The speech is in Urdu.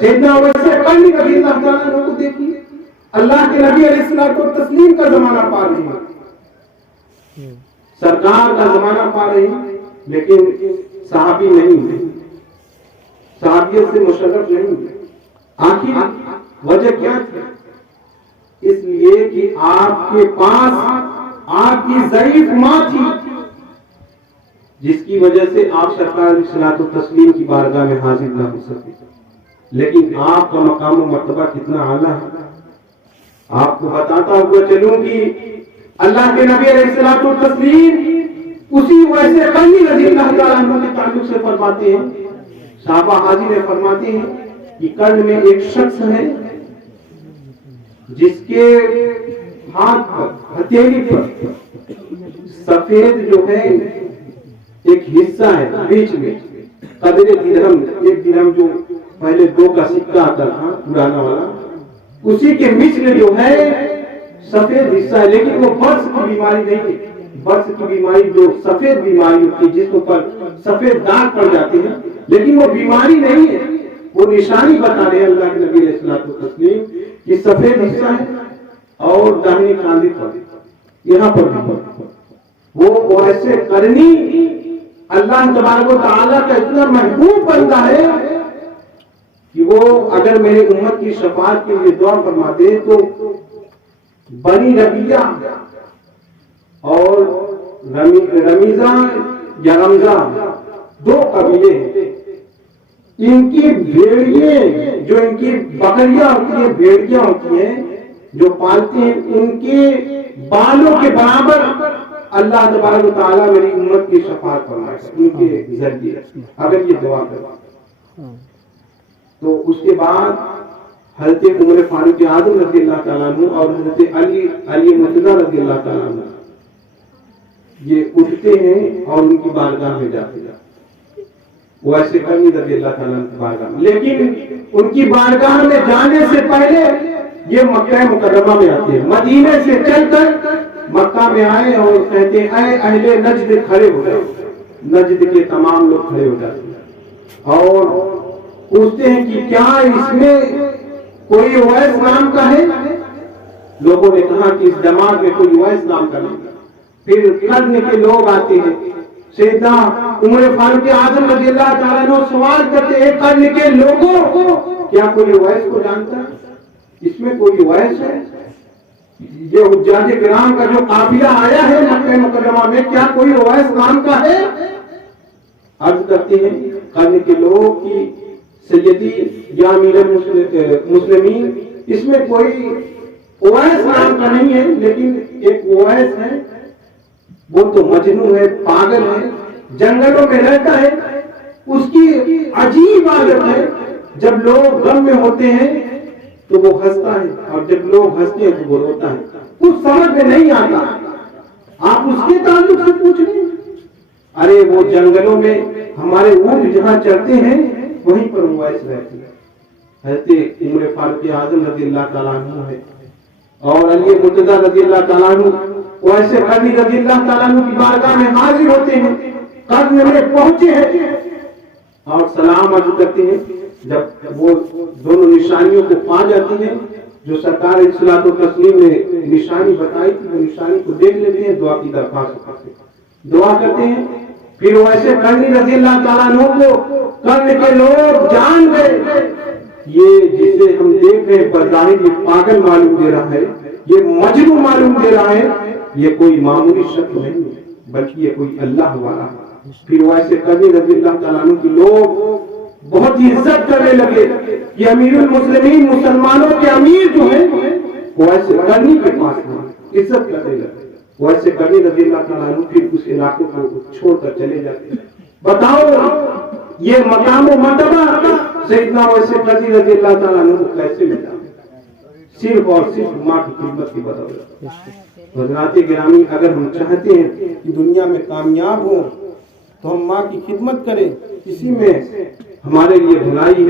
سیدنا ویسے قرنی رضی اللہ تعالیٰ عنہ کو دیکھیے، اللہ کے نبی علیہ الصلوۃ والتسلیم کا زمانہ پا رہے ہیں، سرکار کا زمانہ پا رہے ہیں، لیکن صحابی نہیں ہے، صحابیت سے مشرف نہیں ہے۔ آخر وجہ کیا تھی؟ اس لیے کہ آپ کے پاس آپ کی ضعیف ماں تھی، جس کی وجہ سے آپ سرکار علیہ الصلوۃ والتسلیم کی بارگاہ میں حاضر نہ ہو سکے۔ لیکن آپ کا مقام و مرتبہ کتنا اعلیٰ ہے، آپ کو بتاتا ہوا چلوں کہ اللہ کے نبی علیہ الصلوۃ والتسلیم اسی ویسے قرنی رضی اللہ تعالیٰ عنہ کے تعلق سے فرماتے ہیں، صحابہ حاضر نے فرماتے ہیں کہ قرن میں ایک شخص ہے جس کے ہاتھ پر ہتھیلی پر سفید جو ہے ایک حصہ ہے بیچ میں قدر درہم، ایک درہم جو پہلے 2 کا سکہ آتا تھا پرانا والا، اسی کے مثل جو ہے سفید حصہ ہے، لیکن وہ برس کی بیماری نہیں ہے۔ برس کی بیماری جو سفید بیماری ہوتی ہے، جس پر سفید داغ پڑ جاتے ہیں، لیکن وہ بیماری نہیں ہے، وہ نشانی بتا رہے ہیں اللہ کے نبی علیہ الصلوۃ والتسلیم کہ سفید حصہ ہے اور داہنی کاندھی پر یہاں پر بھی وہ ایسے قرنی اللہ تبارک و تعالیٰ کا اتنا محبوب بندہ ہے کہ وہ اگر میرے امت کی شفاعت کے لیے دعا فرما دے تو بنی ربیہ اور رمیزہ یا رمزہ 2 قبیلے ہیں، ان کی بھیڑیے جو ان کی بکریاں ہوتی ہیں، بھیڑیاں ہوتی ہیں جو پالتے ہیں، ان کے بالوں کے برابر اللہ تبارک و تعالیٰ میری امت کی شفاعت فرمائے ان کے ذریعے اگر یہ دعا کرے۔ تو اس کے بعد حضرت عمر فاروق اعظم رضی اللہ تعالیٰ عنہ اور حضرت علی مرتضیٰ رضی اللہ تعالیٰ عنہ یہ اٹھتے ہیں اور ان کی بارگاہ میں جاتے ہیں، وہ ایسے قرنی رضی اللہ تعالیٰ عنہ کی بارگاہ میں، لیکن ان کی بارگاہ میں جانے سے پہلے یہ مکہ مکرمہ میں آتے ہیں، مدینے سے چل کر مکہ میں آئے اور کہتے ہیں اے اہل نجد کھڑے ہو جاؤ۔ نجد کے تمام لوگ کھڑے ہو جاتے ہیں اور پوچھتے ہیں کہ کیا اس میں کوئی اویس نام کا ہے؟ لوگوں نے کہا کہ اس جماعت میں کوئی اویس نام کا نہیں۔ پھر قرن کے لوگ آتے ہیں، سیدنا عمر فاروق اعظم رضی اللہ تعالیٰ عنہ سوال کرتے ہیں قرن کے لوگوں کیا کوئی اویس کو جانتا ہے؟ اس میں کوئی اویس ہے؟ یہ حجاج کرام کا جو قافلہ آیا ہے مکہ مکرمہ میں کیا کوئی اویس نام کا ہے؟ عرض کرتے ہیں قرن کے لوگ کی سیدی یا امیر المسلمین اس میں کوئی اویس نام کا نہیں ہے، لیکن ایک اویس ہے، وہ تو مجنون ہے، پاگل ہے، جنگلوں میں رہتا ہے، اس کی عجیب عادت ہے جب لوگ غم میں ہوتے ہیں تو وہ ہنستا ہے اور جب لوگ ہنستے ہیں تو وہ روتا ہے، کچھ سمجھ میں نہیں آتا۔ آپ اس کے تعلق سے پوچھ رہے ہیں؟ ارے وہ جنگلوں میں ہمارے اونٹ جہاں چرتے ہیں وہیں پر اویس رہتے ہیں۔ حضرت عمر فاروق اعظم رضی اللہ تعالیٰ عنہ ہے اور علی مرتضیٰ رضی اللہ تعالیٰ عنہ وہ ایسے قرنی رضی اللہ تعالیٰ عنہ کی بارگاہ میں حاضر ہوتے ہیں، قرن میں پہنچے ہیں اور سلام عرض کرتے ہیں۔ جب وہ دونوں نشانیوں کو پا جاتی ہیں جو سرکار علیہ الصلوۃ والتسلیم نے نشانی بتائی تھی، وہ نشانی کو دیکھ لیتے ہیں، دعا کی درخواست کرتے ہیں، دعا کرتے ہیں۔ پھر وہ ایسے قرنی رضی اللہ تعالیٰ عنہ کو قرن کے لوگ جان گئے، یہ جسے ہم دیکھ رہے ہیں بظاہر یہ پاگل معلوم دے رہا ہے، یہ مجنون معلوم دے رہا ہے، یہ کوئی معمولی شخص نہیں ہے بلکہ یہ کوئی اللہ والا ہے۔ پھر وہ ایسے قرنی رضی اللہ تعالیٰ عنہ کے لوگ بہت ہی عزت کرنے لگے کہ امیر المسلمین مسلمانوں کے امیر جو ہیں وہ ایسے قرنی کے پاس ہیں، عزت کرنے لگے۔ وہ ایسے قرنی رضی اللہ تعالیٰ عنہ پھر اس علاقے کو چھوڑ کر چلے جاتے ہیں۔ بتاؤ یہ مقام و مرتبہ سیدنا ویسے قرنی رضی اللہ تعالیٰ عنہ کو کیسے ملا؟ صرف اور صرف ماں کی خدمت کی بدولت۔ حضرات گرامی اگر ہم چاہتے ہیں کہ دنیا میں کامیاب ہوں تو ہم ماں کی خدمت کریں، اسی میں ہمارے لیے بھلائی ہے۔